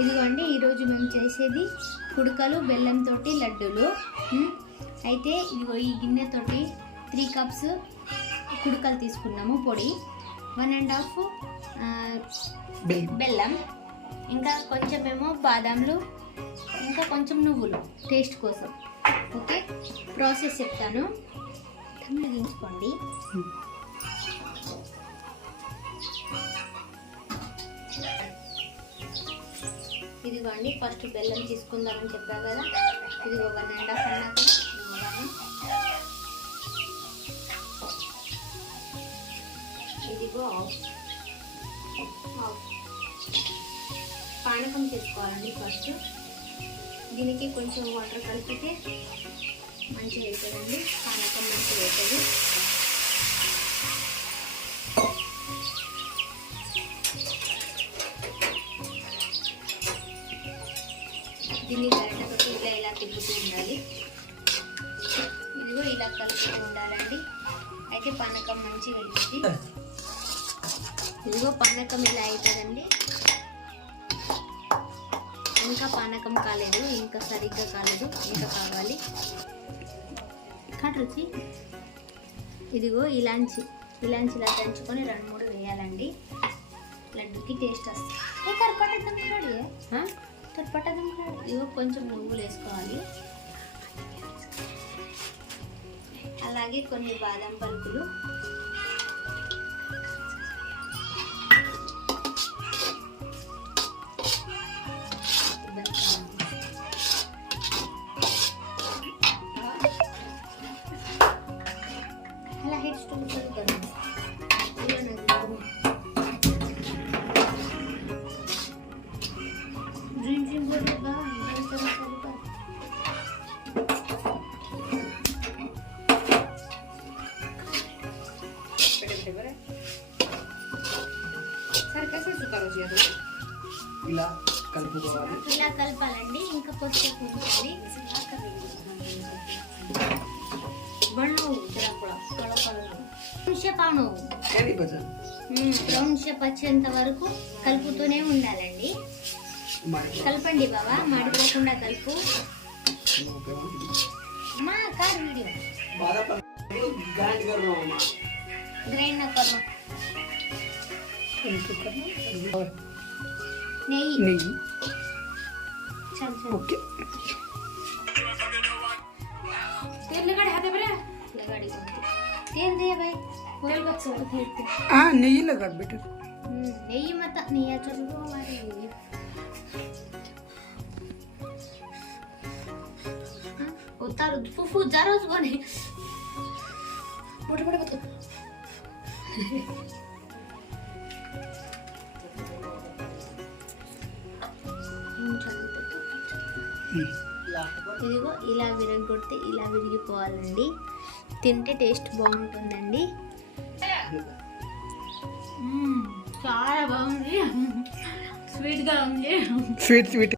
ఇదిగోండి ఈరోజు మేము చేసేది కుడకలు బెల్లంతో లడ్డూలు. అయితే ఇదిగో ఈ గిన్నెతోటి త్రీ కప్స్ కుడకలు తీసుకున్నాము పొడి. వన్ అండ్ హాఫ్ బెల్లం. ఇంకా కొంచెమేమో బాదాంలు ఇంకా కొంచెం నువ్వులు టేస్ట్ కోసం. ఓకే? ప్రాసెస్ చెప్తాను. తమిళగించుకోండి ఇదిగోండి ఫస్ట్ బెల్లం తీసుకుందామని చెప్పా కదా. ఇదిగో వన్ అండ్ హాఫ్ అన్నాక ఇదిగో పానకం చేసుకోవాలండి ఫస్ట్. దీనికి కొంచెం వాటర్ కలిపితే మంచిగా అవుతుందండి పానకం మంచిగా అవుతుంది దీన్ని గరిటతో ఇలా ఇలా తిప్పుతూ ఉండాలి. ఇదిగో ఇలా కలుపుతూ ఉండాలండి. అయితే పానకం మంచిగా అవుతుంది ఇదిగో పానకం ఇలా అవుతుందండి ఇంకా పానకం కాలేదు ఇంకా సరిగ్గా కాలేదు ఇంకా కావాలి. కట్ రుచి ఇదిగో ఇలాంచి ఇలాంచిలా దంచుకొని రెండు మూడు వేయాలండి. లడ్డుకి టేస్ట్ వస్తుంది. ఏ తుర్పటం ఇవి కొంచెం నువ్వులు వేసుకోవాలి. అలాగే కొన్ని బాదం పలుకులు. అలా హెడ్ స్టోన్ కలుగుతాను ఇలా కలుపుకోవాలి. ఇలా కలపాలండి. ఇంకా కొద్దిసేపు ఉంచాలి బ్రౌన్ షేప్ వచ్చేంత వరకు కలుపుతూనే ఉండాలండి. కలపండి బాబా మాడిపోకుండా కలుపు మా కార్ వీడియో గ్రాండ్ కర్రో గ్రైండ్ నా కర్మ నెయ్యి నెయ్యి చాలు చాలు ఓకే तेल लगा हाथे पर लगाड़ी तेल दे भाई ચાલુ ફૂફુ ఇదిగో ఇలా విరగొడితే ఇలా విరిగిపోవాలండి. తింటే టేస్ట్ బాగుంటుందండి. చాలా బాగుంది. స్వీట్గా ఉంది. Sweet sweet.